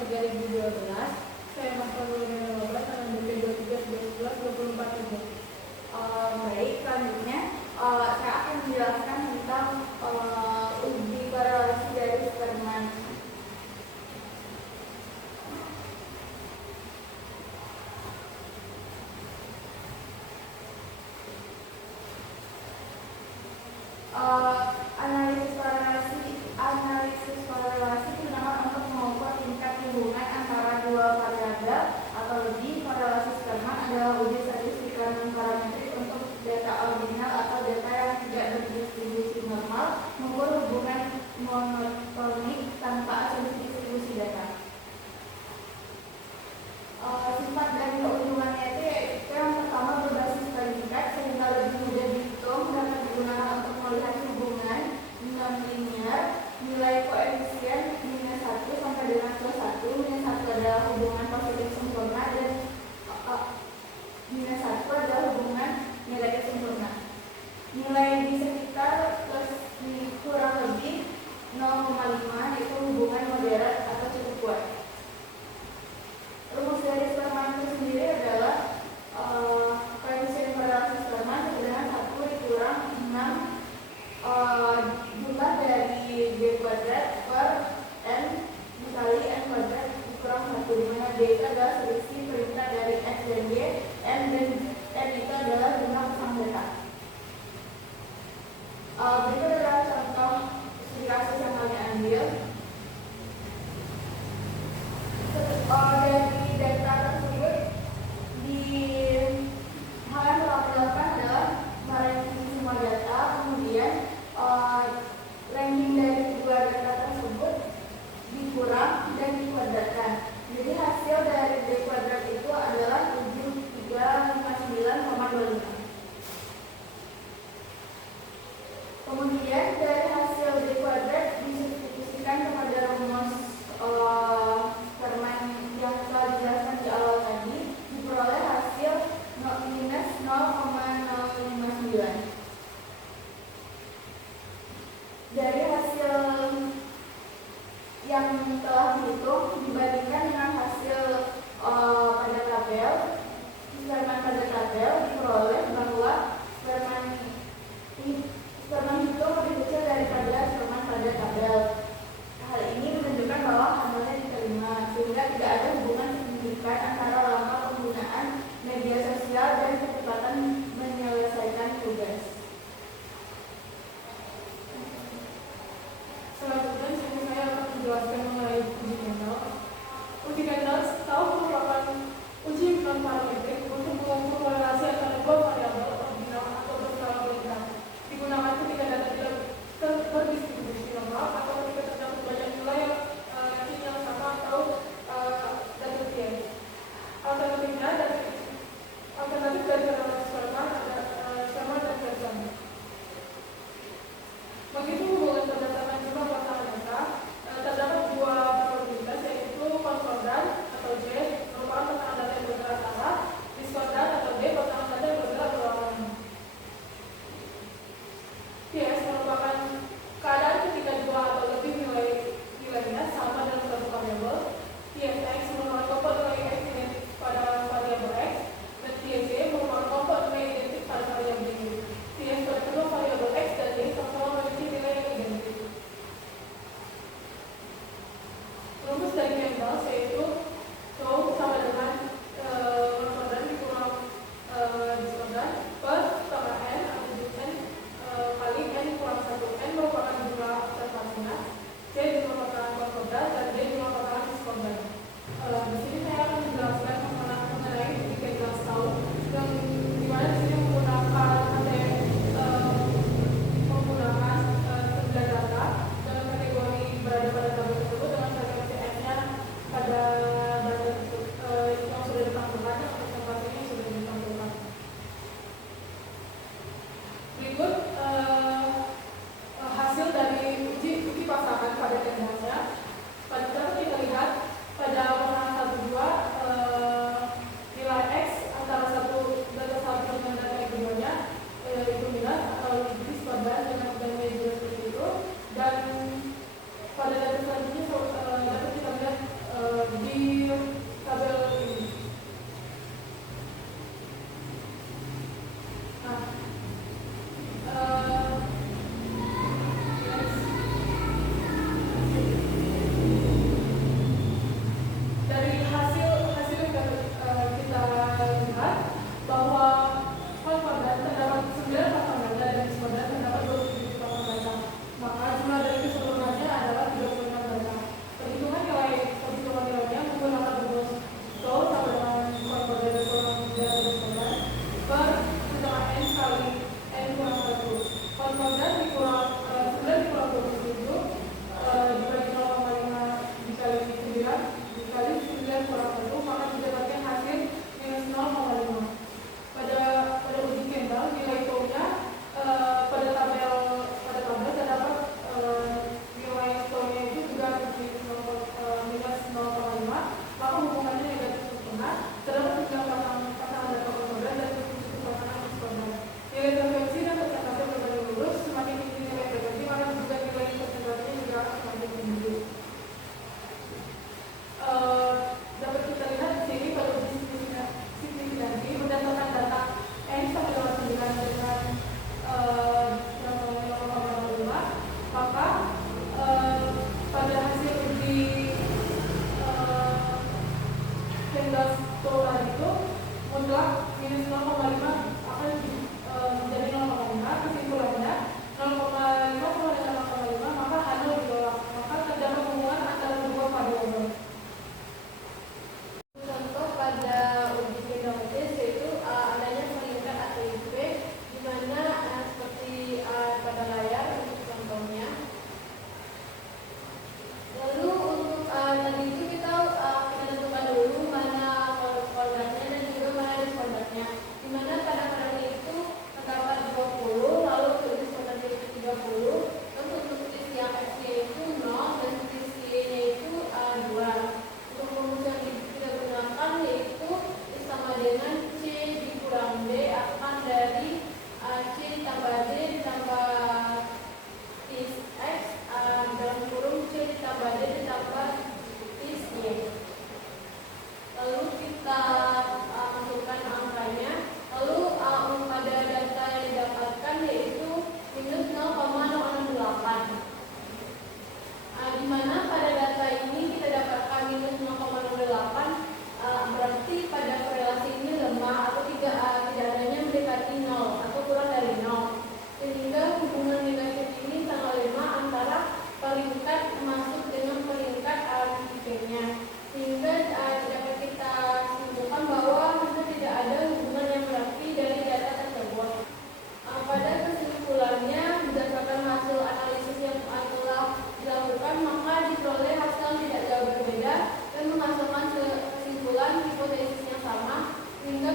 3.012. Saya Mas Paulina Lobat, tanggal 23/11/24. Baik, selanjutnya saya akan menjelaskan tentang uji korelasi garis Sperman. Analisis korelasi digunakan untuk mengukur tingkat hubungan antara dua variabel atau lebih. Korelasi Sperman adalah uji statistika non-parametrik untuk data ordinal atau data yang tidak berdistribusi normal, mengukur hubungan monoton dikali 9 kurang 1, maka didapatkan hasil minus 0,5. Pada uji Kendall nilai taunya pada tabel terdapat nilai taunya itu juga minus 0,5, maka hubungannya negatif setengah. Terdapat 9 pasangan data konsordan dan 7 pasangan diskordan. Nilai frekuensi dan persentase berbanding lurus, semakin tinggi nilai frekuensi maka juga nilai persentasenya juga akan semakin tinggi. Dapat kita lihat di sini pada uji signifikansi berdasarkan data n sampai dengan 9 dengan 0,5, maka pada hasil uji Kendall tadi itu mutlak minus 0,5 akan menjadi 0,5. Kesimpulannya 0,5 sama dengan 0,5 maka H0 ditolak, maka terdapat hubungan antara dua variabel. Contoh pada uji Kendall test yaitu adanya peringkat ATIP, di mana seperti pada layar untuk contohnya. Lalu untuk tadi itu kita tentukan dulu mana koordinatnya dan juga mana diskoordinatnya. Di mana pada kali itu terdapat 20, lalu untuk diskoordinatnya itu 30, terus untuk sisi yang X-nya itu 0 dan sisi Y-nya itu 2. Untuk rumus yang kita gunakan yaitu sama dengan C dikurang D akan dari C ditambah D ditambah tis X dalam kurung C ditambah D ditambah tis Y. Lalu kita masukkan angkanya. Lalu pada data yang didapatkan yaitu minus 0,068. Di mana pada data ini kita dapatkan minus 0,08, berarti pada korelasi ini lemah atau tidak adanya mendekati 0 atau kurang dari 0, sehingga hubungan negatif ini sangat lemah antara peringkat masuk dengan peringkat ATP-nya, sehingga dapat kita simpulkan bahwa tidak ada hubungan yang berarti dari data tersebut. Pada kesimpulannya, berdasarkan hasil analisis yang telah dilakukan, maka diperoleh hasil tidak jauh berbeda dan menghasilkan kesimpulan hipotesis yang sama, sehingga